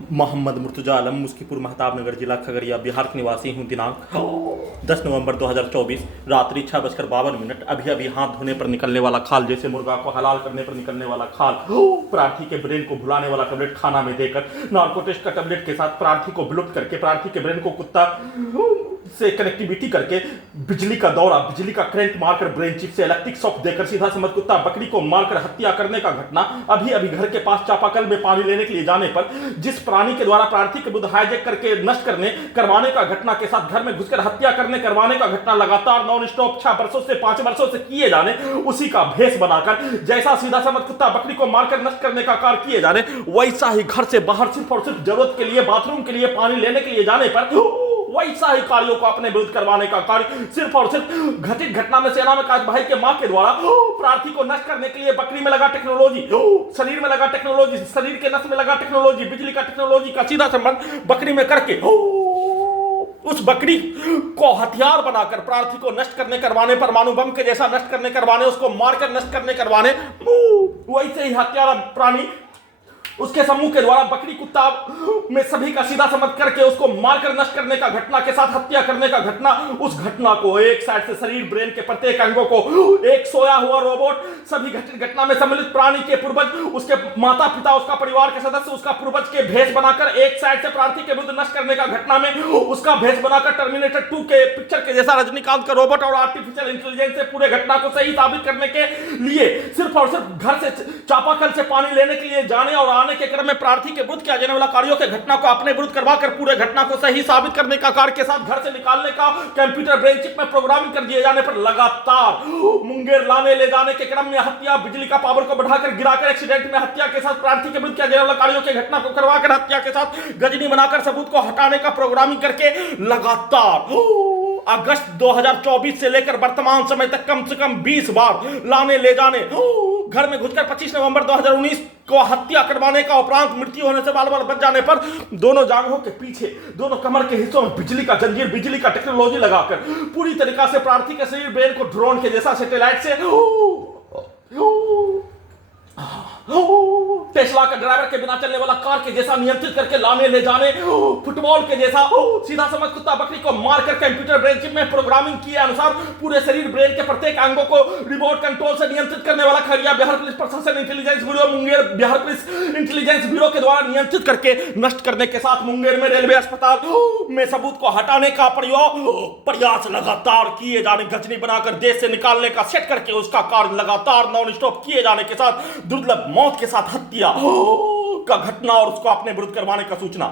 मोहम्मद मुर्तजा आलम, मुस्कीपुर महताब नगर, जिला खगड़िया, बिहार के निवासी हूँ। दिनांक 10 नवंबर 2024, रात्रि 6:52। अभी अभी हाथ धोने पर निकलने वाला खाल, जैसे मुर्गा को हलाल करने पर निकलने वाला खाल, प्रार्थी के ब्रेन को भुलाने वाला टेबलेट खाना में देकर नार्कोटिक्स का टेबलेट के साथ प्रार्थी को विलुप्त करके प्रार्थी के ब्रेन को कुत्ता से कनेक्टिविटी करके बिजली का दौरा, बिजली का करंट मारकर ब्रेन चिप से इलेक्ट्रिक शॉक देकर सीधा समझ कुत्ता बकरी को मारकर हत्या करने का घटना अभी अभी घर के पास चापाकल में पानी लेने के लिए जाने पर जिस प्राणी के द्वारा प्रार्थी के बुद्ध हाईजैक करके नष्ट करवाने का घटना के साथ घर में घुसकर हत्या करवाने का घटना लगातार नॉन स्टॉप 6 वर्षों से 5 वर्षों से किए जाने, उसी का भेष बनाकर जैसा सीधा समझ कुत्ता बकरी को मारकर नष्ट करने का कार्य किए जाने, वैसा ही घर से बाहर सिर्फ और सिर्फ जरूरत के लिए, बाथरूम के लिए पानी लेने के लिए जाने पर वैसा ही कार्यों को अपने विरुद्ध करवाने का कार्य सिर्फ और सिर्फ घटित घटना में सेना में काश भाई के मां के द्वारा प्रार्थी को नष्ट करने के लिए बकरी में लगा टेक्नोलॉजी, शरीर में लगा टेक्नोलॉजी, शरीर के नस में लगा टेक्नोलॉजी, बिजली का टेक्नोलॉजी का सीधा संबंध बकरी में करके उस बकरी को हथियार बनाकर प्रार्थी को नष्ट करने करवाने, परमाणु बम के जैसा नष्ट करने करवाने, उसको मारकर नष्ट करने करवाने, वैसे ही हत्यारा प्राणी उसके समूह के द्वारा बकरी कुत्ता में सभी का सीधा समझ करके उसको मारकर नष्ट करने का घटना के साथ हत्या करने का घटना, उस घटना को एक साइड से शरीर, ब्रेन के प्रत्येक अंगों को एक सोया हुआ रोबोट, सभी घटित घटना में सम्मिलित प्राणी के पूर्वज, उसके माता पिता, उसका परिवार के सदस्य, उसका पूर्वज के भेष बनाकर एक साइड से प्रार्थी के विरुद्ध नष्ट करने का घटना में उसका भेष बनाकर टर्मिनेटर 2 के पिक्चर के जैसा रजनीकांत का रोबोट और आर्टिफिशियल इंटेलिजेंस से पूरे घटना को सही साबित करने के लिए सिर्फ और सिर्फ घर से चापाकल से पानी लेने के लिए जाने और आने के क्रम में प्रार्थी के विरुद्ध किया जाने वाला कार्यों के घटना को अपने विरुद्ध करवाकर पूरे घटना को सही साबित करने का कार्य के साथ घर से निकालने का कंप्यूटर ब्रेन चिप में प्रोग्रामिंग कर दिए जाने पर लगातार मुंगेर लाने ले जाने के क्रम में हत्या, बिजली का पावर को बढ़ाकर गिराकर एक्सीडेंट में हत्या के साथ प्रार्थी के विरुद्ध किया जाने वाला कार्यों के घटना को करवाकर हत्या के साथ गजनी बनाकर सबूत को हटाने का प्रोग्रामिंग करके लगातार अगस्त 2024 से लेकर वर्तमान समय तक कम से कम 20 बार लाने ले जाने, घर में घुसकर 25 नवंबर 2019 को हत्या करवाने का उपरांत मृत्यु होने से बाल बाल बच जाने पर दोनों जांघों के पीछे, दोनों कमर के हिस्सों में बिजली का जंजीर, बिजली का टेक्नोलॉजी लगाकर पूरी तरीका से प्रार्थी के शरीर ब्रेन को ड्रोन के जैसा सैटेलाइट से टेस्ला का ड्राइवर के बिना चलने वाला कार के जैसा नियंत्रित करके लाने ले जाने, फुटबॉल के जैसा सीधा समझ कुत्ता बकरी को मारकर कंप्यूटर ब्रेन चिप में प्रोग्रामिंग किए अनुसार पूरे शरीर, ब्रेन के प्रत्येक अंगों को रिमोट कंट्रोल से नियंत्रित करने वाला खगड़िया बिहार पुलिस प्रशासन intelligence bureau, Munger Bihar police intelligence bureau के द्वारा नियंत्रित करके नष्ट करने के साथ मुंगेर में रेलवे अस्पताल में सबूत को हटाने का प्रयास लगातार किए जाने, गजनी बनाकर देश से निकालने का सेट करके उसका कार्य लगातार नॉन स्टॉप किए जाने के साथ दुर्लभ मौत के साथ हत्या का घटना और उसको अपने विरुद्ध करवाने का सूचना